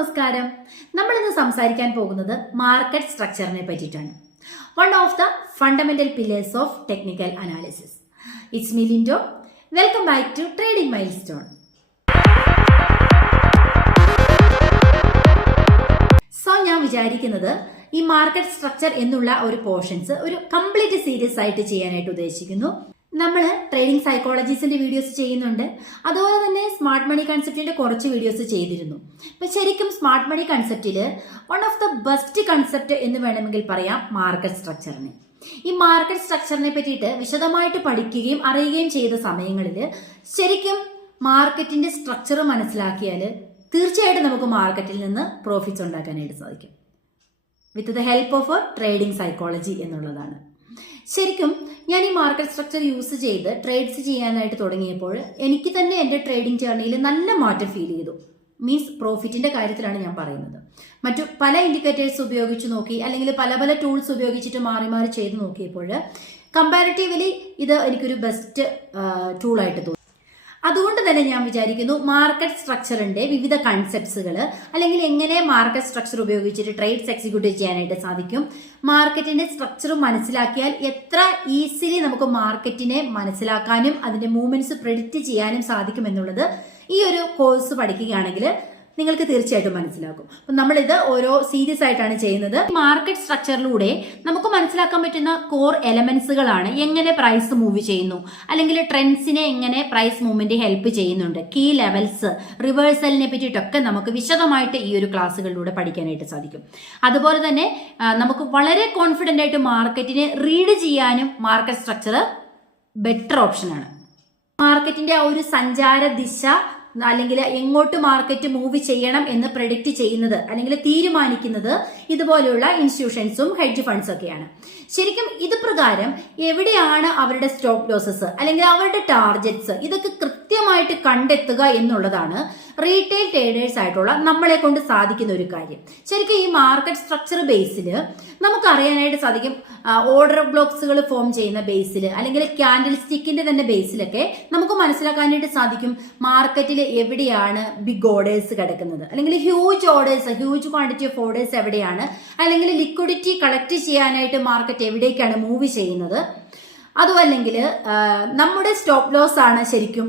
നമസ്കാരം. നമ്മൾ ഇന്ന് സംസാരിക്കാൻ പോകുന്നത് മാർക്കറ്റ് സ്ട്രക്ചറിനെ പറ്റിയിട്ടാണ്. One of the fundamental pillars of technical analysis. It's me Lindo. Welcome back to Trading Milestone. So ഞാൻ വിചാരിക്കുന്നത് ഈ മാർക്കറ്റ് സ്ട്രക്ചർ എന്നുള്ള ഒരു പോർഷൻസ് ഒരു കംപ്ലീറ്റ് സീരീസ് ആയിട്ട് ചെയ്യാനായിട്ട് ഉദ്ദേശിക്കുന്നു. നമ്മൾ ട്രേഡിംഗ് സൈക്കോളജീസിന്റെ വീഡിയോസ് ചെയ്യുന്നുണ്ട്. അതുപോലെ തന്നെ സ്മാർട്ട് മണി കൺസെപ്റ്റിന്റെ കുറച്ച് വീഡിയോസ് ചെയ്തിരുന്നു. അപ്പൊ ശരിക്കും സ്മാർട്ട് മണി കൺസെപ്റ്റില് one of the best concept എന്ന് വേണമെങ്കിൽ പറയാം മാർക്കറ്റ് സ്ട്രക്ചറിനെ. ഈ മാർക്കറ്റ് സ്ട്രക്ചറിനെ പറ്റിയിട്ട് വിശദമായിട്ട് പഠിക്കുകയും അറിയുകയും ചെയ്ത സമയങ്ങളിൽ ശരിക്കും മാർക്കറ്റിന്റെ സ്ട്രക്ചർ മനസ്സിലാക്കിയാൽ തീർച്ചയായിട്ടും നമുക്ക് മാർക്കറ്റിൽ നിന്ന് പ്രോഫിറ്റ്സ് ഉണ്ടാക്കാനായിട്ട് സാധിക്കും with the help of trading psychology എന്നുള്ളതാണ്. ശരിക്കും ഞാൻ ഈ മാർക്കറ്റ് സ്ട്രക്ചർ യൂസ് ചെയ്ത് ട്രേഡ്സ് ചെയ്യാനായിട്ട് തുടങ്ങിയപ്പോൾ എനിക്ക് തന്നെ എൻ്റെ ട്രേഡിംഗ് ജേർണിയിൽ നല്ല മാറ്റം ഫീൽ ചെയ്തു. മീൻസ് പ്രോഫിറ്റിന്റെ കാര്യത്തിലാണ് ഞാൻ പറയുന്നത്. മറ്റു പല ഇൻഡിക്കേറ്റേഴ്സ് ഉപയോഗിച്ച് നോക്കി, അല്ലെങ്കിൽ പല പല ടൂൾസ് ഉപയോഗിച്ചിട്ട് മാറി മാറി ചെയ്ത് നോക്കിയപ്പോൾ കമ്പാരിറ്റീവ്ലി ഇത് എനിക്കൊരു ബെസ്റ്റ് ടൂളായിട്ട് തോന്നി. അതുകൊണ്ട് തന്നെ ഞാൻ വിചാരിക്കുന്നു മാർക്കറ്റ് സ്ട്രക്ചറിന്റെ വിവിധ കൺസെപ്റ്റ്സുകൾ, അല്ലെങ്കിൽ എങ്ങനെ മാർക്കറ്റ് സ്ട്രക്ചർ ഉപയോഗിച്ചിട്ട് ട്രേഡ്സ് എക്സിക്യൂട്ട് ചെയ്യാനായിട്ട് സാധിക്കും, മാർക്കറ്റിന്റെ സ്ട്രക്ചർ മനസ്സിലാക്കിയാൽ എത്ര ഈസിലി നമുക്ക് മാർക്കറ്റിനെ മനസ്സിലാക്കാനും അതിന്റെ മൂവ്മെന്റ്സ് പ്രെഡിക്റ്റ് ചെയ്യാനും സാധിക്കും എന്നുള്ളത് ഈ ഒരു കോഴ്സ് പഠിക്കുകയാണെങ്കിൽ നിങ്ങൾക്ക് തീർച്ചയായിട്ടും മനസ്സിലാക്കും. അപ്പം നമ്മളിത് ഓരോ സീരീസ് ആയിട്ടാണ് ചെയ്യുന്നത്. മാർക്കറ്റ് സ്ട്രക്ചറിലൂടെ നമുക്ക് മനസ്സിലാക്കാൻ പറ്റുന്ന കോർ എലമെന്റ്സുകളാണ് എങ്ങനെ പ്രൈസ് മൂവ് ചെയ്യുന്നു, അല്ലെങ്കിൽ ട്രെൻഡ്സിനെ എങ്ങനെ പ്രൈസ് മൂവ്മെന്റ് ഹെൽപ്പ് ചെയ്യുന്നുണ്ട്, കീ ലെവൽസ്, റിവേഴ്സലിനെ പറ്റിയിട്ടൊക്കെ നമുക്ക് വിശദമായിട്ട് ഈ ഒരു ക്ലാസ്സുകളിലൂടെ പഠിക്കാനായിട്ട് സാധിക്കും. അതുപോലെ തന്നെ നമുക്ക് വളരെ കോൺഫിഡന്റ് ആയിട്ട് മാർക്കറ്റിനെ റീഡ് ചെയ്യാനും മാർക്കറ്റ് സ്ട്രക്ചർ ബെറ്റർ ഓപ്ഷനാണ്. മാർക്കറ്റിന്റെ ആ ഒരു സഞ്ചാര ദിശ, അല്ലെങ്കിൽ എങ്ങോട്ട് മാർക്കറ്റ് മൂവ് ചെയ്യണം എന്ന് പ്രെഡിക്റ്റ് ചെയ്യുന്നത് അല്ലെങ്കിൽ തീരുമാനിക്കുന്നത് ഇതുപോലെയുള്ള ഇൻസ്റ്റിറ്റ്യൂഷൻസും ഹെഡ്ജ് ഫണ്ട്സും ഒക്കെയാണ്. ശരിക്കും ഇത് പ്രകാരം എവിടെയാണ് അവരുടെ സ്റ്റോപ്പ് ലോസസ് അല്ലെങ്കിൽ അവരുടെ ടാർഗറ്റ്സ്, ഇതൊക്കെ കൃത്യമായിട്ട് കണ്ടെത്തുക എന്നുള്ളതാണ് റീറ്റെയിൽ ട്രേഡേഴ്സ് ആയിട്ടുള്ള നമ്മളെ കൊണ്ട് സാധിക്കുന്ന ഒരു കാര്യം. ശരിക്കും ഈ മാർക്കറ്റ് സ്ട്രക്ചർ ബേസിൽ നമുക്ക് അറിയാനായിട്ട് സാധിക്കും. ഓർഡർ ബ്ലോക്സുകൾ ഫോം ചെയ്യുന്ന ബേസിൽ, അല്ലെങ്കിൽ ക്യാൻഡിൽ സ്റ്റിക്കിന്റെ തന്നെ ബേസിലൊക്കെ നമുക്ക് മനസ്സിലാക്കാനായിട്ട് സാധിക്കും മാർക്കറ്റിൽ എവിടെയാണ് ബിഗ് ഓർഡേഴ്സ് കിടക്കുന്നത്, അല്ലെങ്കിൽ ഹ്യൂജ് ക്വാണ്ടിറ്റി ഓഫ് ഓർഡേഴ്സ് എവിടെയാണ്, അല്ലെങ്കിൽ ലിക്വിഡിറ്റി കളക്ട് ചെയ്യാനായിട്ട് മാർക്കറ്റ് എവിടേക്കാണ് മൂവ് ചെയ്യുന്നത്. അതുമല്ലെങ്കിൽ നമ്മുടെ സ്റ്റോപ്പ് ലോസ് ആണ് ശരിക്കും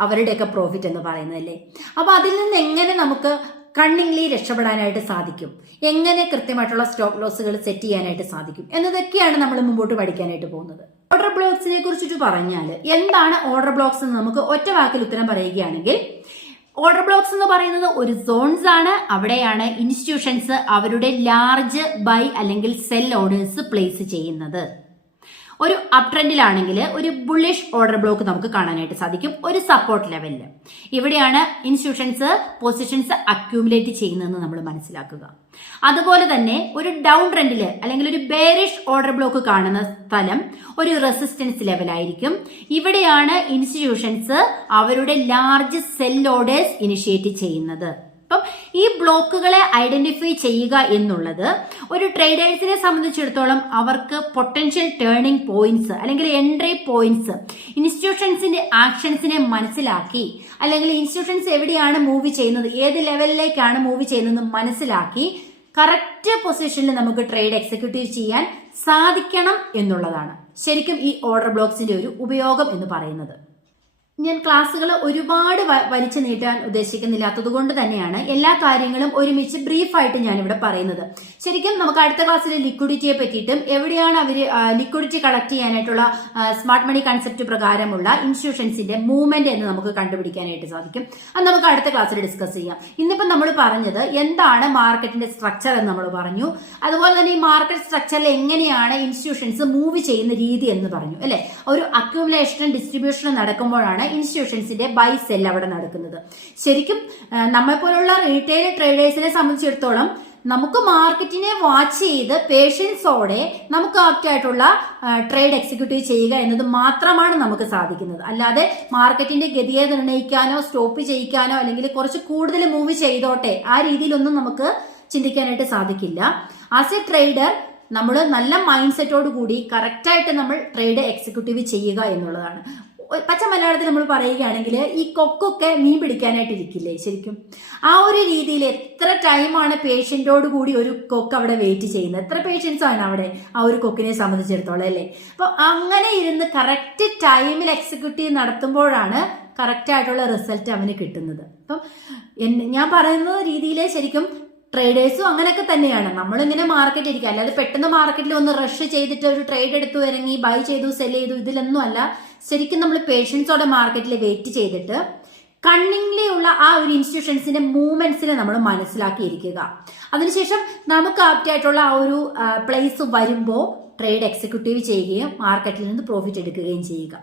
അവരുടെയൊക്കെ പ്രോഫിറ്റ് എന്ന് പറയുന്നതല്ലേ. അപ്പൊ അതിൽ നിന്ന് എങ്ങനെ നമുക്ക് കണ്ണിംഗ്ലി രക്ഷപ്പെടാനായിട്ട് സാധിക്കും, എങ്ങനെ കൃത്യമായിട്ടുള്ള സ്റ്റോപ്പ് ലോസുകൾ സെറ്റ് ചെയ്യാനായിട്ട് സാധിക്കും എന്നതൊക്കെയാണ് നമ്മൾ മുമ്പോട്ട് പഠിക്കാനായിട്ട് പോകുന്നത്. ഓർഡർ ബ്ലോക്സിനെ കുറിച്ചിട്ട് പറഞ്ഞാൽ എന്താണ് ഓർഡർ ബ്ലോക്സ് എന്ന് നമുക്ക് ഒറ്റ വാക്കിൽ ഉത്തരം പറയുകയാണെങ്കിൽ, ഓർഡർ ബ്ലോക്സ് എന്ന് പറയുന്നത് ഒരു സോൺസ് ആണ്. അവിടെയാണ് ഇൻസ്റ്റിറ്റ്യൂഷൻസ് അവരുടെ ലാർജ് ബൈ അല്ലെങ്കിൽ സെൽ ഓർഡേഴ്സ് പ്ലേസ് ചെയ്യുന്നത്. ഒരു അപ് ട്രെൻഡിലാണെങ്കിൽ ഒരു ബുള്ളിഷ് ഓർഡർ ബ്ലോക്ക് നമുക്ക് കാണാനായിട്ട് സാധിക്കും ഒരു സപ്പോർട്ട് ലെവലിൽ. ഇവിടെയാണ് ഇൻസ്റ്റിറ്റ്യൂഷൻസ് പൊസിഷൻസ് അക്യൂമുലേറ്റ് ചെയ്യുന്നതെന്ന് നമ്മൾ മനസ്സിലാക്കുക. അതുപോലെ തന്നെ ഒരു ഡൗൺ ട്രെൻഡില് അല്ലെങ്കിൽ ഒരു ബെയറിഷ് ഓർഡർ ബ്ലോക്ക് കാണുന്ന സ്ഥലം ഒരു റെസിസ്റ്റൻസ് ലെവലായിരിക്കും. ഇവിടെയാണ് ഇൻസ്റ്റിറ്റ്യൂഷൻസ് അവരുടെ ലാർജ് സെൽ ഓർഡേഴ്സ് ഇനിഷ്യേറ്റ് ചെയ്യുന്നത്. അപ്പം ഈ ബ്ലോക്കുകളെ ഐഡന്റിഫൈ ചെയ്യുക എന്നുള്ളത് ഒരു ട്രേഡേഴ്സിനെ സംബന്ധിച്ചിടത്തോളം അവർക്ക് പൊട്ടൻഷ്യൽ ടേണിംഗ് പോയിന്റ്സ് അല്ലെങ്കിൽ എൻട്രി പോയിന്റ്സ്, ഇൻസ്റ്റിറ്റ്യൂഷൻസിന്റെ ആക്ഷൻസിനെ മനസ്സിലാക്കി, അല്ലെങ്കിൽ ഇൻസ്റ്റിറ്റ്യൂഷൻസ് എവിടെയാണ് മൂവ് ചെയ്യുന്നത്, ഏത് ലെവലിലേക്കാണ് മൂവ് ചെയ്യുന്നത് മനസ്സിലാക്കി കറക്റ്റ് പൊസിഷനിൽ നമുക്ക് ട്രേഡ് എക്സിക്യൂട്ടീവ് ചെയ്യാൻ സാധിക്കണം എന്നുള്ളതാണ് ശരിക്കും ഈ ഓർഡർ ബ്ലോക്സിന്റെ ഒരു ഉപയോഗം എന്ന് പറയുന്നത്. ഞാൻ ക്ലാസ്സുകൾ ഒരുപാട് വലിച്ചു നീട്ടാൻ ഉദ്ദേശിക്കുന്നില്ലാത്തത് കൊണ്ട് തന്നെയാണ് എല്ലാ കാര്യങ്ങളും ഒരുമിച്ച് ബ്രീഫായിട്ട് ഞാനിവിടെ പറയുന്നത്. ശരിക്കും നമുക്ക് അടുത്ത ക്ലാസ്സിൽ ലിക്വിഡിറ്റിയെ പറ്റിയിട്ടും എവിടെയാണ് അവർ ലിക്വിഡിറ്റി കളക്ട് ചെയ്യാനായിട്ടുള്ള സ്മാർട്ട് മണി കൺസെപ്റ്റ് പ്രകാരമുള്ള ഇൻസ്റ്റിറ്റ്യൂഷൻസിന്റെ മൂവ്മെന്റ് എന്ന് നമുക്ക് കണ്ടുപിടിക്കാനായിട്ട് സാധിക്കും. അത് നമുക്ക് അടുത്ത ക്ലാസ്സിൽ ഡിസ്കസ് ചെയ്യാം. ഇന്നിപ്പം നമ്മൾ പറഞ്ഞത് എന്താണ് മാർക്കറ്റിന്റെ സ്ട്രക്ചർ എന്ന് നമ്മൾ പറഞ്ഞു. അതുപോലെ തന്നെ ഈ മാർക്കറ്റ് സ്ട്രക്ചറിൽ എങ്ങനെയാണ് ഇൻസ്റ്റിറ്റ്യൂഷൻസ് മൂവ് ചെയ്യുന്ന രീതി എന്ന് പറഞ്ഞു അല്ലെ. ഒരു അക്യൂമുലേഷനും ഡിസ്ട്രിബ്യൂഷനും നടക്കുമ്പോഴാണ് ഇൻസ്റ്റിറ്റ്യൂഷൻസിന്റെ ബൈ സെൽ അവിടെ നടക്കുന്നത്. ശരിക്കും നമ്മെ പോലുള്ള റീറ്റെയിൽ ട്രേഡേഴ്സിനെ സംബന്ധിച്ചിടത്തോളം നമുക്ക് മാർക്കറ്റിനെ വാച്ച് ചെയ്ത് പേഷ്യൻസോടെ നമുക്ക് ആപ്റ്റായിട്ടുള്ള ട്രേഡ് എക്സിക്യൂട്ടീവ് ചെയ്യുക എന്നത് മാത്രമാണ് നമുക്ക് സാധിക്കുന്നത്. അല്ലാതെ മാർക്കറ്റിന്റെ ഗതിയെ നിർണ്ണയിക്കാനോ സ്റ്റോപ്പ് ചെയ്യിക്കാനോ അല്ലെങ്കിൽ കുറച്ച് കൂടുതൽ മൂവ് ചെയ്തോട്ടെ ആ രീതിയിലൊന്നും നമുക്ക് ചിന്തിക്കാനായിട്ട് സാധിക്കില്ല. ആസ് എ ട്രേഡർ നമ്മൾ നല്ല മൈൻഡ് സെറ്റോട് കൂടി കറക്റ്റായിട്ട് നമ്മൾ ട്രേഡ് എക്സിക്യൂട്ടീവ് ചെയ്യുക എന്നുള്ളതാണ്. പച്ച മലയാളത്തിൽ നമ്മൾ പറയുകയാണെങ്കിൽ ഈ കൊക്കൊക്കെ മീൻ പിടിക്കാനായിട്ട് ഇരിക്കില്ലേ ശരിക്കും, ആ ഒരു രീതിയിൽ എത്ര ടൈമാണ് പേഷ്യന്റോട് കൂടി ഒരു കൊക്ക് അവിടെ വെയിറ്റ് ചെയ്യുന്നത്, എത്ര പേഷ്യൻസ് ആണ് അവിടെ ആ ഒരു കൊക്കിനെ സംബന്ധിച്ചിടത്തോളം അല്ലേ. അപ്പൊ അങ്ങനെ ഇരുന്ന് കറക്റ്റ് ടൈമിൽ എക്സിക്യൂട്ടീവ് നടത്തുമ്പോഴാണ് കറക്റ്റ് ആയിട്ടുള്ള റിസൾട്ട് അവന് കിട്ടുന്നത്. അപ്പം ഞാൻ പറയുന്ന രീതിയിൽ ശരിക്കും ട്രേഡേഴ്സും അങ്ങനെയൊക്കെ തന്നെയാണ്. നമ്മളിങ്ങനെ മാർക്കറ്റ് ഇരിക്കുക, അല്ലാതെ പെട്ടെന്ന് മാർക്കറ്റിൽ ഒന്ന് റഷ് ചെയ്തിട്ട് ഒരു ട്രേഡ് എടുത്തു ഇറങ്ങി ബൈ ചെയ്തു സെൽ ചെയ്തു ഇതിലൊന്നും അല്ല. ശരിക്കും നമ്മൾ പേഷ്യൻസോടെ മാർക്കറ്റിൽ വെയിറ്റ് ചെയ്തിട്ട് കണ്ണിംഗ്ലി ഉള്ള ആ ഒരു ഇൻസ്റ്റിറ്റ്യൂഷൻസിന്റെ മൂവ്മെന്റ്സിനെ നമ്മൾ മനസ്സിലാക്കിയിരിക്കുക. അതിനുശേഷം നമുക്ക് ആപ്റ്റായിട്ടുള്ള ആ ഒരു പ്ലേസ് വരുമ്പോൾ ട്രേഡ് എക്സിക്യൂട്ടീവ് ചെയ്യുകയും മാർക്കറ്റിൽ നിന്ന് പ്രോഫിറ്റ് എടുക്കുകയും ചെയ്യുക.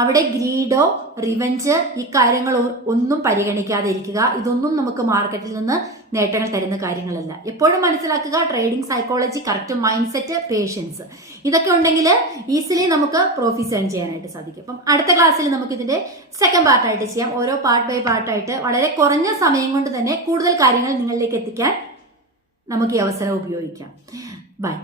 അവിടെ ഗ്രീഡോ റിവെഞ്ച് ഈ കാര്യങ്ങൾ ഒന്നും പരിഗണിക്കാതെ ഇരിക്കുക. ഇതൊന്നും നമുക്ക് മാർക്കറ്റിൽ നിന്ന് നേട്ടങ്ങൾ തരുന്ന കാര്യങ്ങളല്ല. എപ്പോഴും മനസ്സിലാക്കുക, trading psychology, correct mindset, patience, ഇതൊക്കെ ഉണ്ടെങ്കിൽ ഈസിലി നമുക്ക് പ്രോഫിറ്റ്സ് ഏൺ ചെയ്യാനായിട്ട് സാധിക്കും. അപ്പം അടുത്ത ക്ലാസ്സിൽ നമുക്ക് ഇതിന്റെ സെക്കൻഡ് പാർട്ടായിട്ട് ചെയ്യാം. ഓരോ പാർട്ട് ബൈ പാർട്ടായിട്ട് വളരെ കുറഞ്ഞ സമയം കൊണ്ട് തന്നെ കൂടുതൽ കാര്യങ്ങൾ നിങ്ങളിലേക്ക് എത്തിക്കാൻ നമുക്ക് ഈ അവസരം ഉപയോഗിക്കാം. ബൈ.